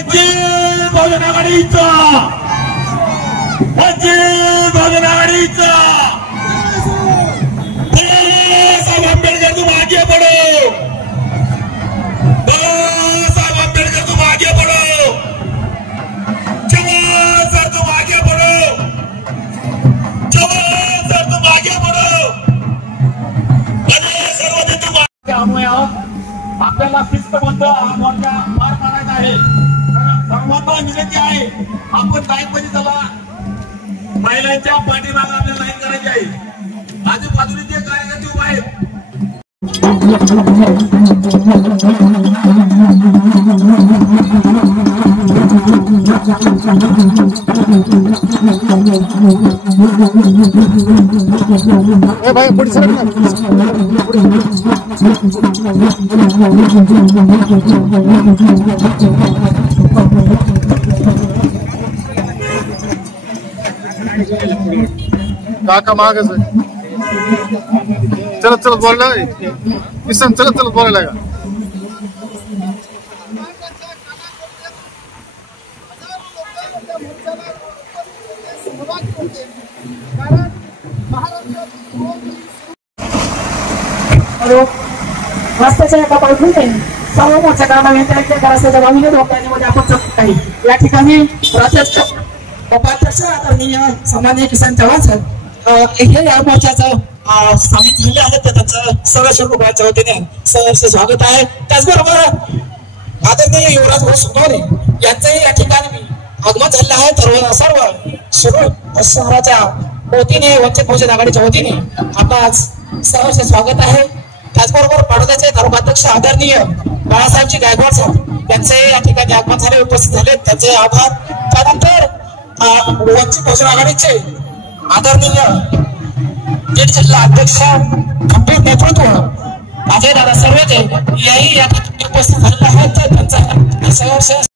वंचित बहुजन आघाडीचा साहेब आंबेडकर तुम आगे बढ़ो, साहब आंबेडकर तुम आगे बढ़ो, जवान सर तुम आगे बढ़ो, जवान सर तुम आगे बढ़ो, सर्वत्र तुम आगे आहोत. आपल्याला शिस्तबद्ध हा मोर्चा पार पाडायचा आहे. सर्वांना विनंती आहे आपण लाईन मध्ये चला. महिलांच्या पाठीमागे आपल्याला लाईन करायची आहे. आजूबाजूने जे कार्यकर्ते उभे आहेत भाई पुढे सरक ना. काका मागे चलत चलत बोलायला किसन चलत चलत बोलायला का रस्त्याच्या एका बाजूने सर्व मोठ्या कामांच्या रस्त्याच्या बाजूने रोखण्यामध्ये आपण काही या ठिकाणी राज्याचे उपाध्यक्ष आदरणीय सामान्य किसन चव्हाण सर हे या मोर्चाचं स्थानिक झाले आहेत तर त्यांचं सहर्ष रुपयाच्या वतीने सहर्ष स्वागत आहे. त्याचबरोबर आदरणीय युवराज भाऊ सोनवणे यांचंही या ठिकाणी आगमन झालेलं आहे. सर्व शिरूर शहराच्या वतीने वंचित बहुजन आघाडीच्या वतीने आपणास सहर्ष स्वागत आहे. त्याचबरोबर पाडोद्याचे तालुकाध्यक्ष आदरणीय बाळासाहेबजी गायकवाड साहेब यांचे या ठिकाणी आगमन झाले, उपस्थित झाले, त्यांचे आभार. त्यानंतर वंचित बहुजन आघाडीचे आदरणीय बीड जिल्हा अध्यक्ष खंबीर नेतृत्व अजय दादा सर्वेचे याही या ठिकाणी उपस्थित झालेले आहेत. त्यांचा सहर्ष